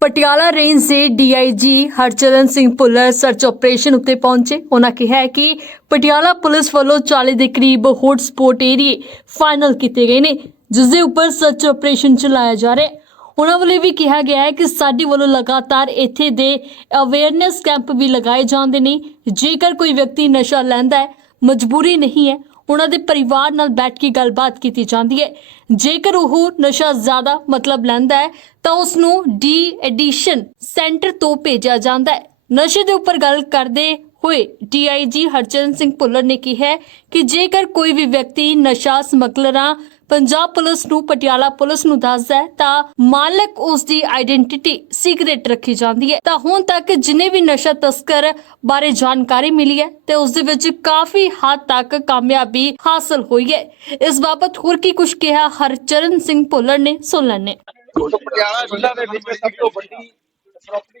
Patiala range ਦੇ DIG Harcharan Singh Bhullar search operation ਉੱਤੇ ਪਹੁੰਚੇ। ਉਹਨਾਂ ਕਿਹਾ ਕਿ ਪਟਿਆਲਾ ਪੁਲਿਸ ਵੱਲੋਂ 40 ਦੇ ਕਰੀਬ ਹੌਟ ਸਪੌਟ ਏਰੀਏ ਫਾਈਨਲ ਕੀਤੇ ਗਏ ਨੇ ਜਿਸ ਦੇ ਉੱਪਰ ਸਰਚ ਆਪਰੇਸ਼ਨ ਚਲਾਇਆ ਜਾ ਰਿਹਾ ਹੈ। ਉਹਨਾਂ ਵੱਲੋਂ ਵੀ ਕਿਹਾ ਗਿਆ ਹੈ ਕਿ ਸਾਡੀ ਵੱਲੋਂ ਲਗਾਤਾਰ ਇੱਥੇ ਦੇ ਅਵੇਅਰਨੈਸ ਕੈਂਪ ਵੀ ਲਗਾਏ ਜਾਂਦੇ ਨੇ। ਜੇਕਰ ਕੋਈ ਵਿਅਕਤੀ ਨਸ਼ਾ ਲੈਂਦਾ ਹੈ, ਮਜਬੂਰੀ ਨਹੀਂ ਹੈ ਉਹਨਾਂ ਦੇ ਪਰਿਵਾਰ ਨਾਲ ਬੈਠ ਕੇ ਗੱਲਬਾਤ ਕੀਤੀ ਜਾਂਦੀ ਹੈ। ਜੇਕਰ ਉਹ ਨਸ਼ਾ ਜ਼ਿਆਦਾ ਮਤਲਬ ਲੈਂਦਾ ਹੈ, ਤਾਂ ਉਸ ਨੂੰ ਡੀ ਐਡੀਸ਼ਨ ਸੈਂਟਰ ਤੋਂ ਭੇਜਿਆ ਜਾਂਦਾ ਹੈ। ਨਸ਼ੇ ਦੇ ਉੱਪਰ ਗੱਲ ਕਰਦੇ ਹੋਏ। ਡੀਆਈਜੀ ਹਰਚਰਨ ਸਿੰਘ ਭੁੱਲਰ ਨੇ ਕਿਹਾ ਕਿ ਜੇਕਰ ਕੋਈ ਵੀ ਵਿਅਕਤੀ ਨਸ਼ਾ ਸਮਗਲਰਾਂ, ਪੰਜਾਬ ਪੁਲਿਸ ਨੂੰ, ਪਟਿਆਲਾ ਪੁਲਿਸ ਨੂੰ ਦੱਸਦਾ ਹੈ, ਤਾਂ ਮਾਲਕ ਉਸ ਦੀ ਆਇਡੈਂਟੀਟੀ ਸੀਕ੍ਰੀਟ ਰੱਖੀ ਜਾਂਦੀ ਹੈ। ਤਾਂ ਹੁਣ ਤੱਕ ਜਿਨੇ ਵੀ ਨਸ਼ਾ ਤਸਕਰ ਬਾਰੇ ਜਾਣਕਾਰੀ ਮਿਲੀ ਹੈ ਤੇ ਉਸ ਦੇ ਵਿੱਚ ਕਾਫੀ ਹੱਦ ਤੱਕ ਕਾਮਯਾਬੀ ਹਾਸਲ ਹੋਈ ਹੈ। ਇਸ ਬਾਬਤ ਹੋਰ ਕੀ ਕੁਝ ਕਿਹਾ ਹਰਚਰਨ ਸਿੰਘ ਭੁੱਲਰ ਨੇ? ਸੁਣ ਲੈਣੇ ਪਟਿਆਲਾ ਜ਼ਿਲ੍ਹਾ ਦੇ ਵਿੱਚ ਸਭ ਤੋਂ ਵੱਡੀ ਪ੍ਰਾਪਰਟੀ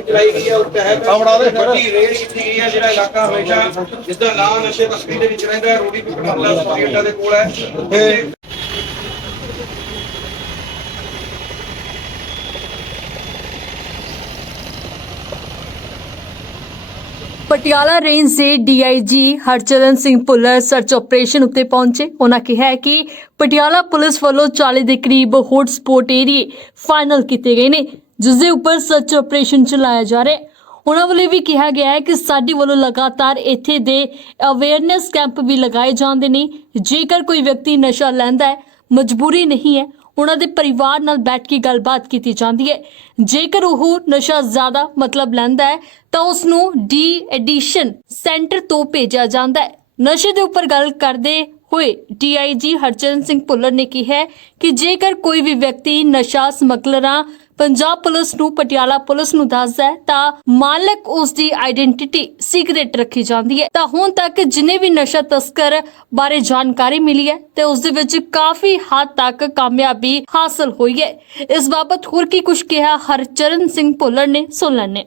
ਚਲਾਈ ਗਈ ਹੈ ਉਸ ਤਹਿਤ ਵੱਡੀ ਰੇਡ ਕੀਤੀ ਗਈ ਹੈ ਜਿਹੜਾ ਇਲਾਕਾ ਹਮੇਸ਼ਾ ਜਿਸ ਦਾ ਨਾਮ ਨਸ਼ੇ ਤਸਕਰੀ ਦੇ ਵਿੱਚ ਰਹਿੰਦਾ ਹੈ ਰੋਡੀ ਪਟਾਲਾ ਸਪੀਡਾ ਦੇ ਕੋਲ ਹੈ। ਉੱਥੇ ਪਟਿਆਲਾ ਰੇਂਜ ਦੇ DIG Harcharan Singh Bhullar search operation ਉੱਤੇ ਪਹੁੰਚੇ। ਉਹਨਾਂ ਕਿਹਾ ਹੈ ਕਿ ਪਟਿਆਲਾ ਪੁਲਿਸ ਵੱਲੋਂ 40 ਦੇ ਕਰੀਬ ਹੌਟ ਸਪੌਟ ਏਰੀਏ ਫਾਈਨਲ ਕੀਤੇ ਗਏ ਨੇ। ਜਿਸ ਦੇ ਉੱਪਰ ਸਰਚ ਆਪਰੇਸ਼ਨ ਚਲਾਇਆ ਜਾ ਰਿਹਾ ਹੈ। ਉਹਨਾਂ ਵੱਲੋਂ ਵੀ ਕਿਹਾ ਗਿਆ ਹੈ ਕਿ ਸਾਡੇ ਵੱਲੋਂ ਲਗਾਤਾਰ ਇੱਥੇ ਦੇ ਅਵੇਅਰਨੈਸ ਕੈਂਪ ਵੀ ਲਗਾਏ ਜਾਂਦੇ ਨੇ। ਜੇਕਰ ਕੋਈ ਵਿਅਕਤੀ ਨਸ਼ਾ ਲੈਂਦਾ ਹੈ, ਮਜਬੂਰੀ ਨਹੀਂ ਹੈ, ਉਹਨਾਂ ਦੇ ਪਰਿਵਾਰ ਨਾਲ ਬੈਠ ਕੇ ਗੱਲਬਾਤ ਕੀਤੀ ਜਾਂਦੀ ਹੈ। ਜੇਕਰ ਉਹ ਨਸ਼ਾ ਜ਼ਿਆਦਾ ਮਤਲਬ ਲੈਂਦਾ ਹੈ, ਤਾਂ ਉਸ ਨੂੰ ਡੀ ਐਡੀਸ਼ਨ ਸੈਂਟਰ ਤੋਂ ਭੇਜਿਆ ਜਾਂਦਾ ਹੈ। ਨਸ਼ੇ ਦੇ ਉੱਪਰ ਗੱਲ ਕਰਦੇ ਹੋਏ ਡੀਆਈਜੀ ਹਰਚਰਨ ਸਿੰਘ ਭੁੱਲਰ ਨੇ ਕਿਹਾ ਕਿ ਜੇਕਰ ਕੋਈ ਵੀ ਵਿਅਕਤੀ ਨਸ਼ਾ ਸਮਗਲਰਾਂ ਪੰਜਾਬ ਪੁਲਿਸ ਨੂੰ ਪਟਿਆਲਾ ਪੁਲਿਸ ਨੂੰ ਦੱਸਦਾ ਹੈ, ਤਾਂ ਮਾਲਕ ਉਸ ਦੀ ਆਇਡੈਂਟੀਟੀ ਸੀਕ੍ਰੀਟ ਰੱਖੀ ਜਾਂਦੀ ਹੈ। ਤਾਂ ਹੁਣ ਤੱਕ ਜਿਨੇ ਵੀ ਨਸ਼ਾ ਤਸਕਰ ਬਾਰੇ ਜਾਣਕਾਰੀ ਮਿਲੀ ਹੈ ਤੇ ਉਸ ਦੇ ਵਿੱਚ ਕਾਫੀ ਹੱਦ ਤੱਕ ਕਾਮਯਾਬੀ ਹਾਸਲ ਹੋਈ ਹੈ। ਇਸ ਬਾਬਤ ਹੋਰ ਕੀ ਕੁਝ ਕਿਹਾ ਹਰਚਰਨ ਸਿੰਘ ਭੁੱਲਰ ਨੇ, ਸੁਣ ਲੈਣੇ